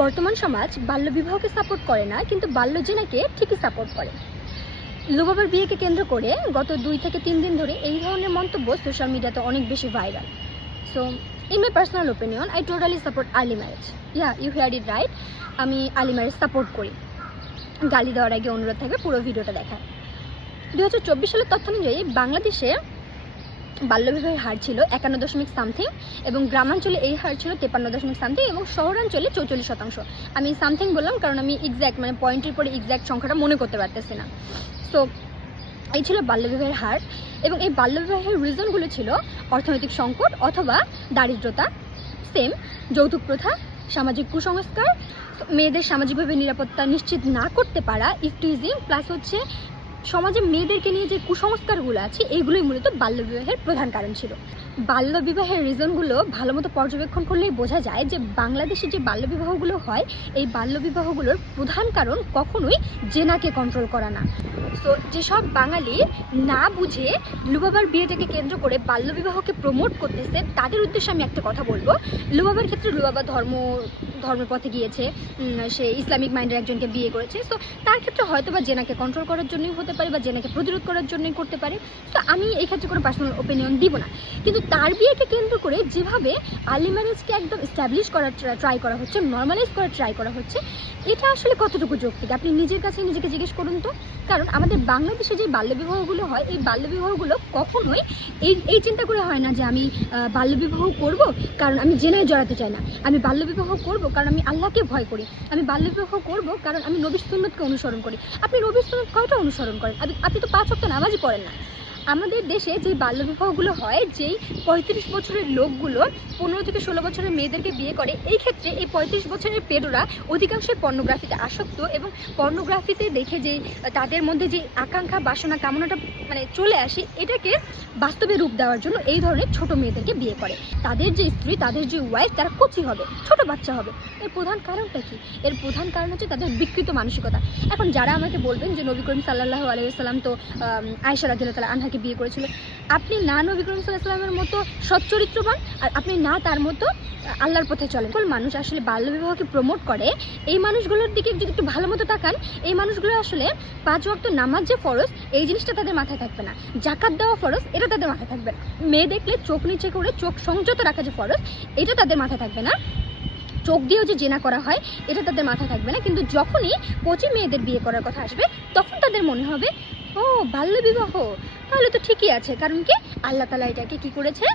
বর্তমান সমাজ বাল্যবিবাহকে সাপোর্ট করে না, কিন্তু বাল্যজেনাকে ঠিকই সাপোর্ট করে। লুবাবার বিয়েকে কেন্দ্র করে গত 2 থেকে 3 দিন ধরে এই ধরনের মন্তব্য সোশ্যাল মিডিয়াতে অনেক বেশি viral. So in my personal opinion, I totally support early marriage. You hear it right, আমি আর্লি ম্যারেজ সাপোর্ট করি। গালি দেওয়ার আগে অনুরোধ থাকবে পুরো ভিডিওটা দেখা। 2024 সালের তথ্য অনুযায়ী বাংলাদেশে বাল্যবিবাহের হার ছিল 51.something এবং গ্রামাঞ্চলে এই হার ছিল 53.something এবং শহরাঞ্চলে 44%। আমি সামথিং বললাম কারণ আমি এক্স্যাক্ট পয়েন্টের পরে এক্স্যাক্ট সংখ্যাটা মনে করতে পারতেছি না। সো এই ছিল বাল্যবিবাহের হার এবং এই বাল্যবিবাহের রিজনগুলো ছিল অর্থনৈতিক সংকট অথবা দারিদ্রতা, সেম যৌতুক প্রথা, সামাজিক কুসংস্কার, মেয়েদের সামাজিকভাবে নিরাপত্তা নিশ্চিত না করতে পারা, ইফটিজিং, প্লাস হচ্ছে সমাজে মেয়েদেরকে নিয়ে যে কুসংস্কারগুলো আছে এইগুলোই মূলত বাল্যবিবাহের প্রধান কারণ ছিল। বাল্যবিবাহের রিজনগুলো ভালো মতো পর্যবেক্ষণ করলেই বোঝা যায় যে বাংলাদেশে যে বাল্যবিবাহগুলো হয় এই বাল্যবিবাহগুলোর প্রধান কারণ কখনোই জেনাকে কন্ট্রোল করা না। তো যেসব বাঙালি না বুঝে লুবাবার বিয়েটাকে কেন্দ্র করে বাল্যবিবাহকে প্রমোট করতেছে তাদের উদ্দেশ্যে আমি একটা কথা বলবো। লুবাবার ক্ষেত্রে লুবাবা ধর্মের পথে গিয়েছে, সে ইসলামিক মাইন্ডের একজনকে বিয়ে করেছে। সো তার ক্ষেত্রে হয়তো বা জেনাকে কন্ট্রোল করার জন্যই হতে পারে বা জেনাকে প্রতিরোধ করার জন্যই করতে পারে। তো আমি এই ক্ষেত্রে কোনো পার্সোনাল ওপিনিয়ন দিব না, কিন্তু তার বিয়েকে কেন্দ্র করে যেভাবে আর্লি ম্যারেজকে একদম এস্টাবলিশ করার ট্রাই করা হচ্ছে, নর্মালাইজ করার ট্রাই করা হচ্ছে, এটা আসলে কতটুকু যৌক্তিক আপনি নিজের কাছে নিজেকে জিজ্ঞেস করুন তো। কারণ আমাদের বাংলাদেশে যে বাল্যবিবাহগুলো হয় এই বাল্যবিবাহগুলো কখনোই এই চিন্তা করে হয় না যে আমি বাল্যবিবাহ করব কারণ আমি জেনায় জড়াতে চাই না, আমি বাল্যবিবাহ করব কারণ আমি আল্লাহকে ভয় করি, আমি বাল্যবিবাহ করব কারণ আমি নবীর সুন্নতকে অনুসরণ করি। আপনি নবীর সুন্নত কয়টা অনুসরণ করেন? আপনি তো 5 ওয়াক্ত নামাজই পড়েন না। আমাদের দেশে যে বাল্যবিবাহগুলো হয়, যেই 35 বছরের লোকগুলো 15 থেকে 16 বছরের মেয়েদেরকে বিয়ে করে, এই ক্ষেত্রে এই 35 বছরের পেডোরা অধিকাংশই পর্নোগ্রাফিতে আসক্ত এবং পর্নোগ্রাফিতে দেখে যে তাদের মধ্যে যে আকাঙ্ক্ষা বাসনা কামনাটা চলে আসে, এটাকে বাস্তবে রূপ দেওয়ার জন্য এই ধরনের ছোট মেয়েদেরকে বিয়ে করে। তাদের যে স্ত্রী, তাদের যে ওয়াইফ, তারা কচি হবে, ছোট বাচ্চা হবে। এর প্রধান কারণটা কি? এর প্রধান কারণ হচ্ছে তাদের বিকৃত মানসিকতা। এখন যারা আমাকে বলবেন যে নবী করিম সাল্লাল্লাহু আলাইহি ওয়াসাল্লাম তো আয়েশা রাদিয়াল্লাহু তাআলা আনহাকে বিয়ে করেছিল, আপনি না নবী করিম সাল্লাল্লাহু আলাইহি ওয়াসাল্লামের মতো সচ্চরিত্রবান আর আপনি না তার মতো আল্লাহর পথে চলেন। সকল মানুষ আসলে বাল্যবিবাহকে প্রমোট করে, এই মানুষগুলোর দিকে যদি একটু ভালো মতো তাকান, এই মানুষগুলো আসলে 5 ওয়াক্ত নামাজ যে ফরজ এই জিনিসটা তাদের মাথায় থাকবে না, জাকাত দেওয়া ফরজ এটা তাদের মাথায় থাকবে না, মেয়ে দেখলে চোখ নিচে করে চোখ সংযত রাখা যে ফরজ এটা তাদের মাথায় থাকবে না, চোখ দিয়েও যে জেনা করা হয় এটা তাদের মাথায় থাকবে না। কিন্তু যখনই কচি মেয়েদের বিয়ে করার কথা আসবে তখন তাদের মনে হবে ও বাল্যবিবাহ, তাহলে তো ঠিকই আছে, কারণ কি আল্লাহ তাআলা এটাকে কি করেছে,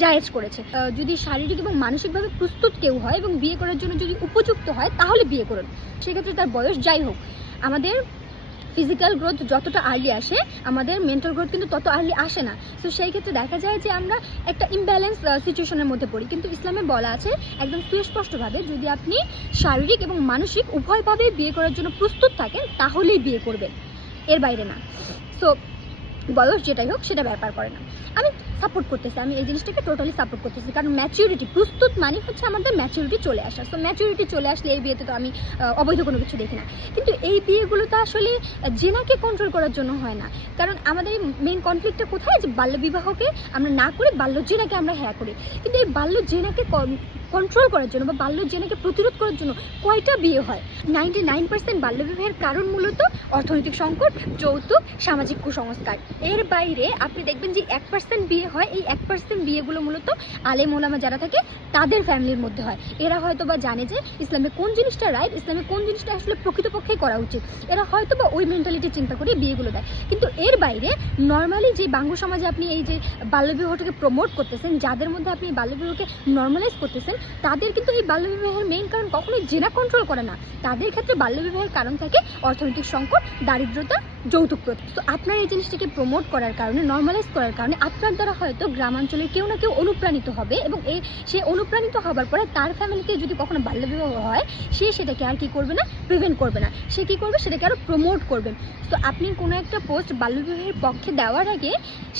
জায়েজ করেছে। যদি শারীরিক এবং মানসিকভাবে প্রস্তুত কেউ হয় এবং বিয়ে করার জন্য যদি উপযুক্ত হয় তাহলে বিয়ে করুন। সেক্ষেত্রে তার বয়স যাই হোক, আমাদের ফিজিক্যাল গ্রোথ যতটা আর্লি আসে আমাদের মেন্টাল গ্রোথ কিন্তু তত আর্লি আসে না। তো সেই ক্ষেত্রে দেখা যায় যে আমরা একটা ইমব্যালেন্স সিচুয়েশনের মধ্যে পড়ি। কিন্তু ইসলামে বলা আছে একদম সুস্পষ্টভাবে, যদি আপনি শারীরিক এবং মানসিক উভয়ভাবে বিয়ে করার জন্য প্রস্তুত থাকেন তাহলেই বিয়ে করবেন, এর বাইরে না। সো বয়স যেটাই হোক সেটা ব্যাপার করে না। আমি সাপোর্ট করতেছি, আমি এই জিনিসটাকে টোটালি সাপোর্ট করতেছি, কারণ ম্যাচিউরিটি, প্রস্তুত মানে হচ্ছে আমাদের ম্যাচিউরিটি চলে আসা। সো ম্যাচিউরিটি চলে আসলে এই বিয়েতে তো আমি অবৈধ কোনো কিছু দেখি না। কিন্তু এই বিয়েগুলো তো আসলে জেনাকে কন্ট্রোল করার জন্য হয় না, কারণ আমাদের মেইন কনফ্লিক্টটা কোথায়, যে বাল্যবিবাহকে আমরা না করে বাল্য জেনাকে আমরা হ্যাঁ করি। কিন্তু এই বাল্য জেনাকে কন্ট্রোল করার জন্য বা বাল্য জেনাকে প্রতিরোধ করার জন্য কয়টা বিয়ে হয়? 99% বাল্যবিবাহের কারণ মূলত অর্থনৈতিক সংকট, যৌতুক, সামাজিক কুসংস্কার। এর বাইরে আপনি দেখবেন যে 1% বিয়ে হয়, এই 1% বিয়েগুলো মূলত আলেম ওলামা যারা থাকে তাদের ফ্যামিলির মধ্যে হয়। এরা হয়তো বা জানে যে ইসলামে কোন জিনিসটা রাইট, ইসলামে কোন জিনিসটা আসলে প্রকৃতপক্ষেই করা উচিত, এরা হয়তো বা ওই মেন্টালিটি চিন্তা করে বিয়েগুলো দেয়। কিন্তু এর বাইরে নর্মালি যে বাঙ্গু সমাজে আপনি এই যে বাল্যবিবাহটাকে প্রমোট করতেছেন, যাদের মধ্যে আপনি বাল্যবিবাহকে নর্মালাইজ করতেছেন, তাদের কিন্তু এই বাল্যবিবাহের মেইন কারণ কখনোই জেনা কন্ট্রোল করে না। তাদের ক্ষেত্রে বাল্যবিবাহের কারণ থাকে অর্থনৈতিক সংকট, দারিদ্রতা, যৌতুক প্রথা। তো আপনার এই জিনিসটাকে প্রমোট করার কারণে, নর্মালাইজ করার কারণে আপনার দ্বারা হয়তো গ্রামাঞ্চলের কেউ না কেউ অনুপ্রাণিত হবে এবং সে অনুপ্রাণিত হবার পরে তার ফ্যামিলিতে যদি কখনো বাল্যবিবাহ হয় সে সেটাকে আর কি করবে না, প্রিভেন্ট করবে না, সে কী করবে, সেটাকে আরও প্রমোট করবে। তো আপনি কোনো একটা পোস্ট বাল্যবিবাহের পক্ষে দেওয়ার আগে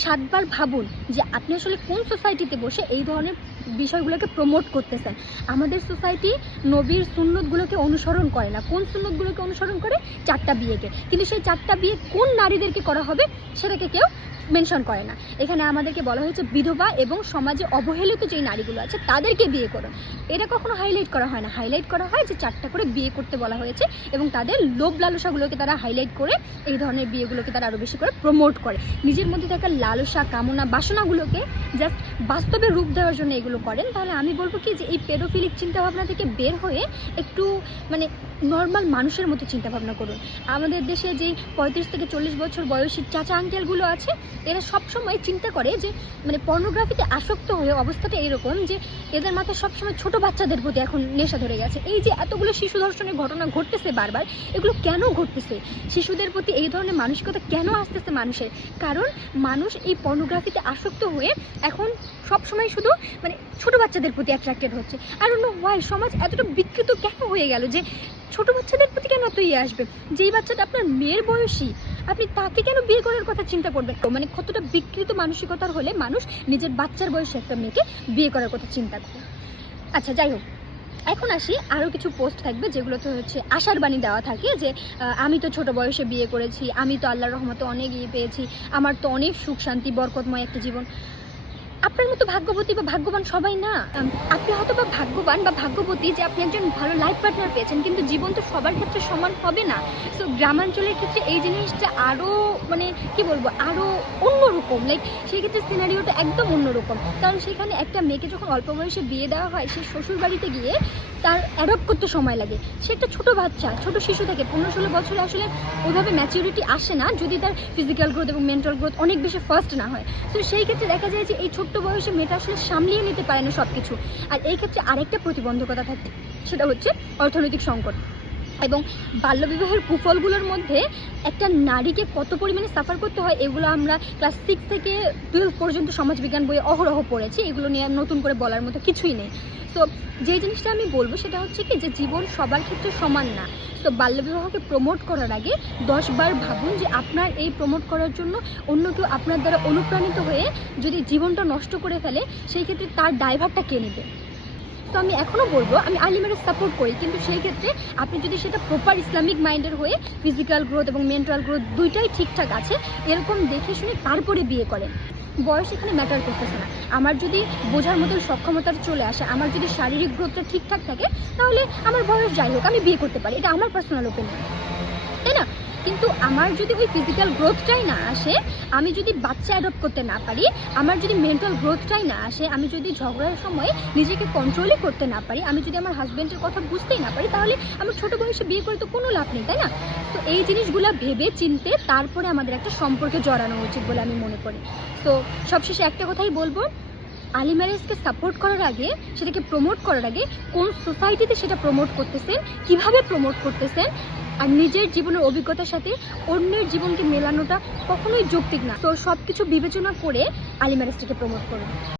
7 বার ভাবুন যে আপনি আসলে কোন সোসাইটিতে বসে এই ধরনের বিষয়গুলোকে প্রমোট করতেছেন। আমাদের সোসাইটি নবীর সুন্নতগুলোকে অনুসরণ করে না। কোন সুন্নতগুলোকে অনুসরণ করে? 4টা বিয়েকে। কিন্তু সেই 4টা বিয়ে কোন নারীদেরকে করা হবে সেটাকে কেউ মেনশন করে না। এখানে আমাদেরকে বলা হয়েছে বিধবা এবং সমাজে অবহেলিত যেই নারীগুলো আছে তাদেরকে বিয়ে করুন। এটা কখনো হাইলাইট করা হয় না, হাইলাইট করা হয় যে 4টা করে বিয়ে করতে বলা হয়েছে এবং তাদের লোভ লালসাগুলোকে তারা হাইলাইট করে এই ধরনের বিয়েগুলোকে তারা আরও বেশি করে প্রমোট করে। নিজের মধ্যে থাকা লালসা, কামনা, বাসনাগুলোকে জাস্ট বাস্তবে রূপ দেওয়ার জন্য এগুলো করেন। তাহলে আমি বলবো কি যে এই পেডোফিলিক চিন্তাভাবনা থেকে বের হয়ে একটু মানে নর্মাল মানুষের মতো চিন্তাভাবনা করুন। আমাদের দেশে যেই 35 থেকে 40 বছর বয়সী চাচা আঙ্কেলগুলো আছে এরা সবসময় চিন্তা করে যে মানে পর্নোগ্রাফিতে আসক্ত হয়ে অবস্থাটা এরকম যে এদের মাথায় সবসময় ছোট বাচ্চাদের প্রতি এখন নেশা ধরে গেছে। এই যে এতগুলো শিশু ধর্ষণের ঘটনা ঘটতেছে বারবার, এগুলো কেন ঘটতেছে? শিশুদের প্রতি এই ধরনের মানসিকতা কেন আসতেছে মানুষের? কারণ মানুষ এই পর্নোগ্রাফিতে আসক্ত হয়ে এখন সবসময় শুধু মানে ছোট বাচ্চাদের প্রতি অ্যাট্রাক্টেড হচ্ছে। আর অন্য ওয়াই সমাজ এতটা বিকৃত কেন হয়ে গেল যে ছোট বাচ্চাদের প্রতি কেন এত আসবে? যেই বাচ্চাটা আপনার মেয়ের বয়সী, আপনি তাকে কেন বিয়ে করার কথা চিন্তা করবেন? মানে কতটা বিকৃত মানসিকতার হলে মানুষ নিজের বাচ্চার বয়সী একটা মেয়েকে বিয়ে করার কথা চিন্তা করে। আচ্ছা, যাই হোক, এখন আসি আরও কিছু পোস্ট থাকবে যেগুলোতে হচ্ছে আশার বাণী দেওয়া থাকে যে আমি তো ছোট বয়সে বিয়ে করেছি, আমি তো আল্লাহর রহমতে অনেক পেয়েছি, আমার তো অনেক সুখ শান্তি বরকতময় একটা জীবন। আপনার মতো ভাগ্যবতী বা ভাগ্যবান সবাই না। আপনি হয়তো বা ভাগ্যবান বা ভাগ্যবতী যে আপনি একজন ভালো লাইফ পার্টনার পেয়েছেন, কিন্তু জীবন তো সবার ক্ষেত্রে সমান হবে না। সো গ্রামাঞ্চলের ক্ষেত্রে এই জিনিসটা আরও মানে কি বলবো, আরও অন্যরকম। লাইক সেই ক্ষেত্রে সিনারিওটা একদম অন্যরকম। কারণ সেখানে একটা মেয়েকে যখন অল্প বয়সে বিয়ে দেওয়া হয়, সে শ্বশুর বাড়িতে গিয়ে তার অ্যাডপ্ট করতে সময় লাগে। সে একটা ছোটো বাচ্চা, ছোটো শিশু থাকে, 15-16 বছরে আসলে ওইভাবে ম্যাচিউরিটি আসে না যদি তার ফিজিক্যাল গ্রোথ এবং মেন্টাল গ্রোথ অনেক বেশি ফার্স্ট না হয়। তো সেই ক্ষেত্রে দেখা যায় যে এই ছোট্ট বয়সে মেয়েটা আসলে সামলিয়ে নিতে পারে না সব কিছু। আর এই ক্ষেত্রে আরেকটা প্রতিবন্ধকতা থাকে, সেটা হচ্ছে অর্থনৈতিক সংকট। এবং বাল্যবিবাহের কুফলগুলোর মধ্যে একটা নারীকে কত পরিমাণে সাফার করতে হয় এগুলো আমরা ক্লাস 6 থেকে 12 পর্যন্ত সমাজবিজ্ঞান বইয়ে অহরহ পড়েছি। এগুলো নিয়ে নতুন করে বলার মতো কিছুই নেই। তো যে জিনিসটা আমি বলবো সেটা হচ্ছে কি যে জীবন সবার ক্ষেত্রে সমান না। তো বাল্যবিবাহকে প্রমোট করার আগে 10 বার ভাবুন যে আপনার এই প্রমোট করার জন্য অন্য কেউ আপনার দ্বারা অনুপ্রাণিত হয়ে যদি জীবনটা নষ্ট করে ফেলে, সেই ক্ষেত্রে তার দায়ভারটা কে নেবে? তো আমি এখনও বলবো আমি আর্লি ম্যারেজ সাপোর্ট করি, কিন্তু সেই ক্ষেত্রে আপনি যদি সেটা প্রপার ইসলামিক মাইন্ডের হয়ে ফিজিক্যাল গ্রোথ এবং মেন্টাল গ্রোথ দুইটাই ঠিকঠাক আছে এরকম দেখে শুনে তারপরে বিয়ে করেন। বয়স এখানে ম্যাটার করতেছে না। আমার যদি বোঝার মতো সক্ষমতা চলে আসে, আমার যদি শারীরিক গ্রোথটা ঠিকঠাক থাকে, তাহলে আমার বয়স যাই হোক আমি বিয়ে করতে পারি। এটা আমার পার্সোনাল ওপিনিয়ন, তাই না? কিন্তু আমার যদি ওই ফিজিক্যাল গ্রোথটাই না আসে, আমি যদি বাচ্চা অ্যাডপ্ট করতে না পারি, আমার যদি মেন্টাল গ্রোথটাই না আসে, আমি যদি ঝগড়ার সময় নিজেকে কন্ট্রোলই করতে না পারি, আমি যদি আমার হাজব্যান্ডের কথা বুঝতেই না পারি, তাহলে আমার ছোটো বয়সে বিয়ে করে তো কোনো লাভ নেই, তাই না? তো এই জিনিসগুলো ভেবে চিনতে তারপরে আমাদের একটা সম্পর্কে জড়ানো উচিত বলে আমি মনে করি। তো সবশেষে একটা কথাই বলবো, আর্লি ম্যারেজকে সাপোর্ট করার আগে, সেটাকে প্রমোট করার আগে কোন সোসাইটিতে সেটা প্রমোট করতেছেন, কিভাবে প্রমোট করতেছেন, আর নিজের জীবনের অভিজ্ঞতার সাথে অন্যের জীবনকে মেলানোটা কখনোই যৌক্তিক না। তো সব কিছু বিবেচনা করে আর্লি ম্যারেজটাকে প্রমোট করুন।